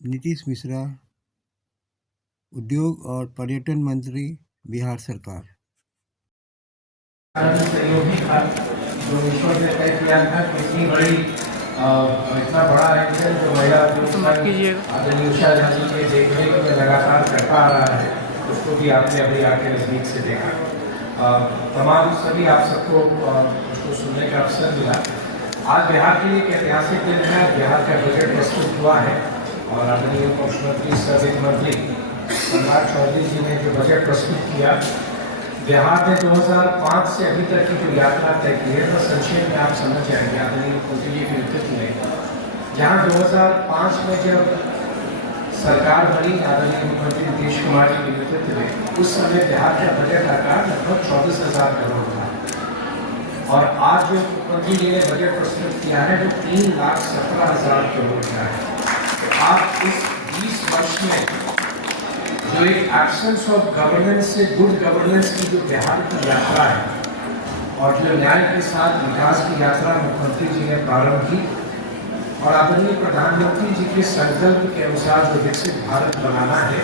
नीतीश मिश्रा, उद्योग और पर्यटन मंत्री, बिहार सरकार। सहयोगी था जो ईश्वर ने तय किया था कि इतनी बड़ी इतना बड़ा आयोजन जो महिला आदरणीय उषा जी के देखरेख में लगातार करता आ रहा है, उसको भी आपने अभी आके नजदीक से देखा। तमाम सभी आप सबको उसको सुनने का अवसर मिला। आज बिहार के लिए एक ऐतिहासिक दिन है। बिहार का बजट प्रस्तुत हुआ है और आदरणीय मुख्यमंत्री सह वित्त मंत्री सम्राट चौधरी जी ने जो बजट प्रस्तुत किया, बिहार ने 2005 से अभी तक की जो यात्रा तय की है, तो संक्षेप में आप समझ जाएंगे आदरणीय मुख्यमंत्री जी के नेतृत्व में। जहाँ 2005 में जब सरकार बनी आदरणीय मुख्यमंत्री नीतीश कुमार जी के नेतृत्व में, उस समय बिहार का बजट आकार लगभग 24,000 करोड़ था और आज जो मुख्यमंत्री जी ने बजट प्रस्तुत किया है वो 3,17,000 करोड़ का है। तो आप इस 20 वर्ष में जो एक एब्सेंस ऑफ गवर्नेंस से गुड गवर्नेंस की जो बिहार की यात्रा है और जो न्याय के साथ विकास की यात्रा मुख्यमंत्री जी ने प्रारंभ की और आदरणीय प्रधानमंत्री जी के संकल्प के अनुसार जो विकसित भारत बनाना है,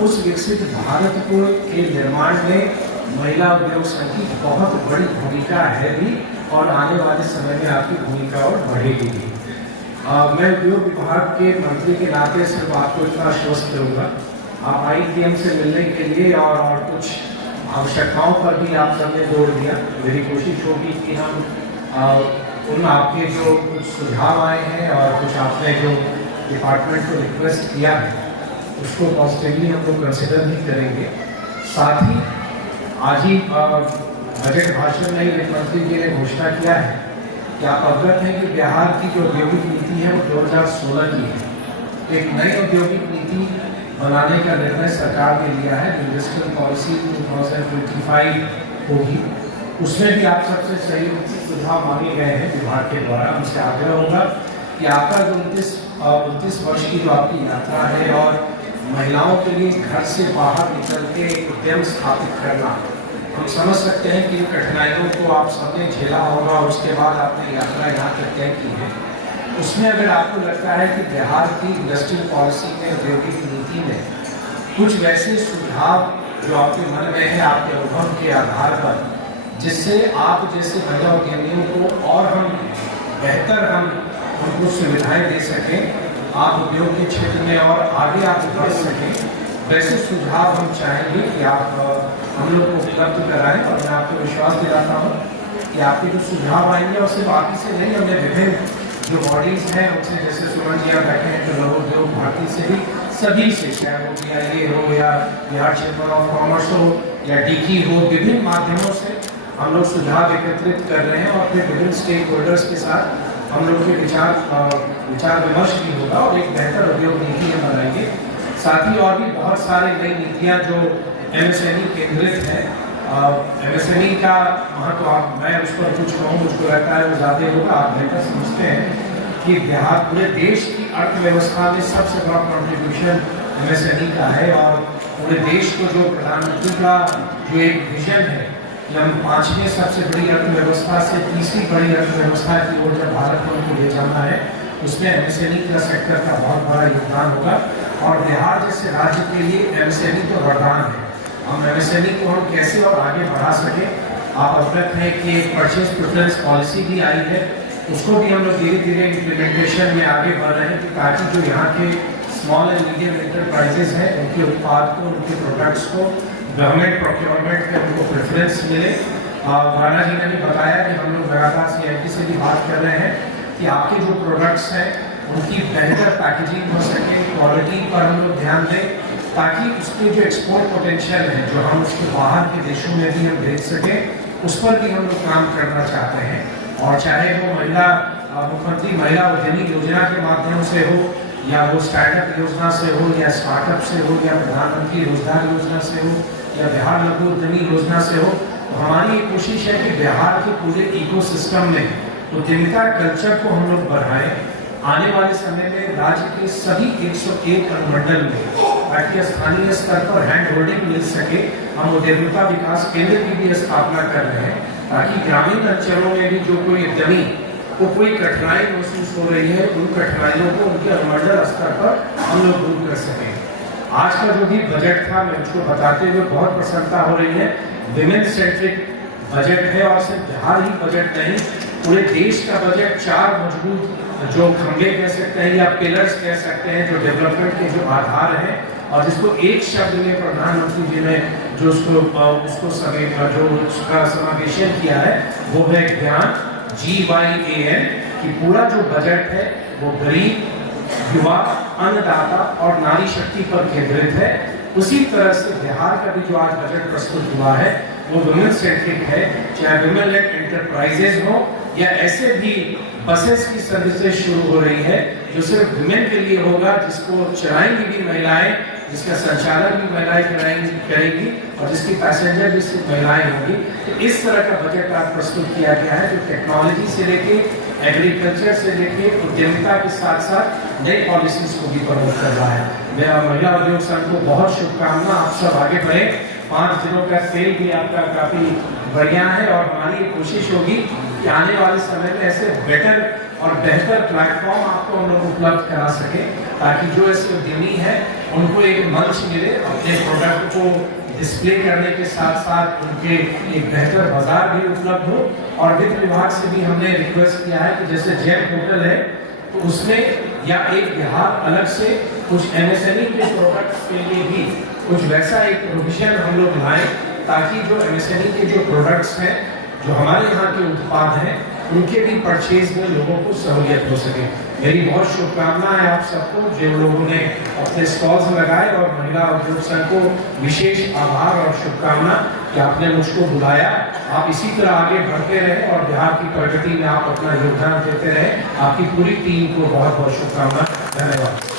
उस विकसित भारत को के निर्माण में महिला उद्योग संघ की बहुत बड़ी भूमिका है भी और आने वाले समय में आपकी भूमिका और बढ़ेगी भी। मैं उद्योग विभाग के मंत्री के नाते सिर्फ आपको इतना आश्वस्त करूँगा, आप ITM से मिलने के लिए और कुछ आवश्यकताओं पर भी आप सबने जोड़ दिया। मेरी कोशिश होगी कि हम उन आपके जो कुछ सुझाव आए हैं और कुछ आपने जो डिपार्टमेंट को रिक्वेस्ट किया है, उसको पॉजिटिवली हम लोग कंसिडर भी करेंगे। साथ ही आज ही बजट भाषण में वित्त मंत्री जी ने घोषणा किया है कि आप अवगत हैं कि बिहार की जो औद्योगिक नीति है वो 2016 की है। एक नई औद्योगिक नीति बनाने का निर्णय सरकार ने लिया है, इंडस्ट्रियल पॉलिसी 2025 होगी। उसमें भी आप सबसे सही सुझाव मांगे गए हैं विभाग के द्वारा। हमसे आग्रह होगा कि आपका जो 29 वर्ष की जो आपकी यात्रा है और महिलाओं के लिए घर से बाहर निकल के उद्यम स्थापित करना, हम समझ सकते हैं कि इन कठिनाइयों को आप सबने झेला होगा। उसके बाद आपने यात्रा यहाँ तक तय की है। उसमें अगर आपको लगता है कि बिहार की इंडस्ट्रियल पॉलिसी में, औद्योगिक नीति में कुछ वैसे सुझाव जो आपके मन में है आपके अनुभव के आधार पर, जिससे आप जैसे महिला उद्यमियों को और हम बेहतर उनको सुविधाएं दे सकें, आप उद्योग के क्षेत्र में और आगे आप बढ़ सकें, वैसे सुझाव हम चाहेंगे कि आप हम लोग को उपलब्ध कराएं। और मैं आपको विश्वास दिलाता हूँ कि आपके जो सुझाव आएंगे और सिर्फ आप ही से नहीं, हमने विभिन्न जो बॉडीज हैं उनसे, जैसे सुमन जी आप बैठे हैं तो लघु उद्योग भारती से भी, सभी से, चाहे वो BIA हो या बिहार चैम्बर ऑफ कॉमर्स हो या DICI हो, विभिन्न माध्यमों से हम लोग सुझाव एकत्रित कर रहे हैं और फिर विभिन्न स्टेक होल्डर्स के साथ हम लोग के विचार विमर्श भी होगा और एक बेहतर उद्योग नीति हम बनाएंगे। साथ ही और भी बहुत सारे नई नीतियाँ जो MSME केंद्रित है। MSME का महत्व मैं उस पर कुछ कहूँ, मुझको लगता है वो ज़्यादा होगा। आप बेहतर समझते हैं कि बिहार पूरे देश की अर्थव्यवस्था में सबसे बड़ा कॉन्ट्रीब्यूशन MSME का है और पूरे देश को जो प्रधानमंत्री का जो एक विजन है कि हम 5वें सबसे बड़ी अर्थव्यवस्था से 3री बड़ी अर्थव्यवस्था की ओर जब भारत को उनको ले जाना है, उसमें MSME का सेक्टर का बहुत बड़ा योगदान होगा। और बिहार जैसे राज्य के लिए MSME तो वरदान है। हम MSME को हम कैसे और आगे बढ़ा सके, आप अवगत हैं कि परचेज प्रेफरेंस पॉलिसी भी आई है, उसको भी हम लोग धीरे धीरे इम्प्लीमेंटेशन में आगे बढ़ रहे हैं ताकि जो यहाँ के स्मॉल एंड मीडियम एंटरप्राइजेज हैं उनके उत्पाद को, उनके प्रोडक्ट्स को गवर्नमेंट प्रोक्योरमेंट में उनको प्रेफरेंस मिले। राणा जी ने भी बताया कि हम लोग लगातार CIT से भी बात कर रहे हैं कि आपके जो प्रोडक्ट्स हैं उनकी बेहतर पैकेजिंग हो सके, क्वालिटी पर हम लोग ध्यान दें ताकि उसके जो एक्सपोर्ट पोटेंशियल है, जो हम उसके बाहर के देशों में भी हम भेज सकें, उस पर भी हम लोग काम करना चाहते हैं। और चाहे वो मुख्यमंत्री महिला उद्यमी योजना के माध्यम से हो या वो स्टार्टअप योजना से हो या स्टार्टअप से हो या प्रधानमंत्री रोजगार योजना से हो या बिहार लघु उद्यमी योजना से हो, तो हमारी ये कोशिश है कि बिहार के पूरे इकोसिस्टम में उद्यमिता कल्चर को हम लोग बढ़ाएं। आने वाले समय में राज्य के सभी 101 अनुमंडल में ताकि स्थानीय स्तर पर हैंड होल्डिंग मिल सके, हम उद्यमिता विकास केंद्र की भी स्थापना कर रहे हैं ताकि ग्रामीण अंचलों में भी जो कोई उद्यमी को कोई कठिनाई महसूस हो रही है, उन कठिनाइयों को उनके अनुमंडल स्तर पर हम लोग दूर कर सकें। आज का जो भी बजट था, मैं उसको बताते हुए बहुत प्रसन्नता हो रही है। विमेन सेंट्रिक बजट है और सिर्फ बिहार ही बजट नहीं, पूरे देश का बजट 4 मजबूत जो खंभे कह सकते हैं या पिलर्स कह सकते हैं, जो डेवलपमेंट के जो आधार हैं, और जिसको एक शब्द में प्रधानमंत्री जी ने जो उसको समावेशन किया है वो है ज्ञान, GYAN, कि पूरा जो बजट है वो गरीब, युवा, अन्नदाता और नारी शक्ति पर केंद्रित है। उसी तरह से बिहार का भी जो आज बजट प्रस्तुत हुआ है वो वुमेन सेंट्रिक है, चाहे वुमेन लेड एंटरप्राइजेज हो या ऐसे भी बसेस की सर्विसेज शुरू हो रही है जो सिर्फ वुमेन के लिए होगा, जिसको चलाएंगी भी महिलाएं, जिसका संचालन भी महिलाएं करेंगी और जिसकी पैसेंजर भी सिर्फ महिलाएं होंगी। तो इस तरह का बजट आज प्रस्तुत किया गया है जो टेक्नोलॉजी से लेके एग्रीकल्चर से लेके उद्यमिता के साथ साथ नई पॉलिसीज को भी प्रमोट कर रहा है। मैं महिला उद्योग संघ को बहुत शुभकामना, आप सब आगे बढ़े। 5 दिनों का सेल भी आपका काफी बढ़िया है और हमारी कोशिश होगी कि आने वाले समय में ऐसे बेटर और बेहतर प्लेटफॉर्म आपको हम लोग उपलब्ध करा सके, ताकि जो ऐसे उद्यमी है उनको एक मंच मिले अपने प्रोडक्ट को डिस्प्ले करने के साथ साथ उनके एक बेहतर बाजार भी उपलब्ध हो। और वित्त विभाग से भी हमने रिक्वेस्ट किया है कि जैसे जेम पोर्टल है तो उसमें या एक बिहार अलग से कुछ MSME के प्रोडक्ट्स के लिए भी कुछ वैसा एक प्रोविजन हम लोग लाएं, ताकि जो MSME के जो प्रोडक्ट्स हैं, जो हमारे यहाँ के उत्पाद हैं, उनके भी परचेज में लोगों को सहूलियत हो सके। मेरी बहुत शुभकामनाएं आप सबको जो लोगों ने अपने स्टॉल्स लगाए, और महिला उद्योग संघ को विशेष आभार और शुभकामना कि आपने मुझको बुलाया। आप इसी तरह आगे बढ़ते रहे और बिहार की प्रगति में आप अपना योगदान देते रहे। आपकी पूरी टीम को बहुत बहुत शुभकामना। धन्यवाद।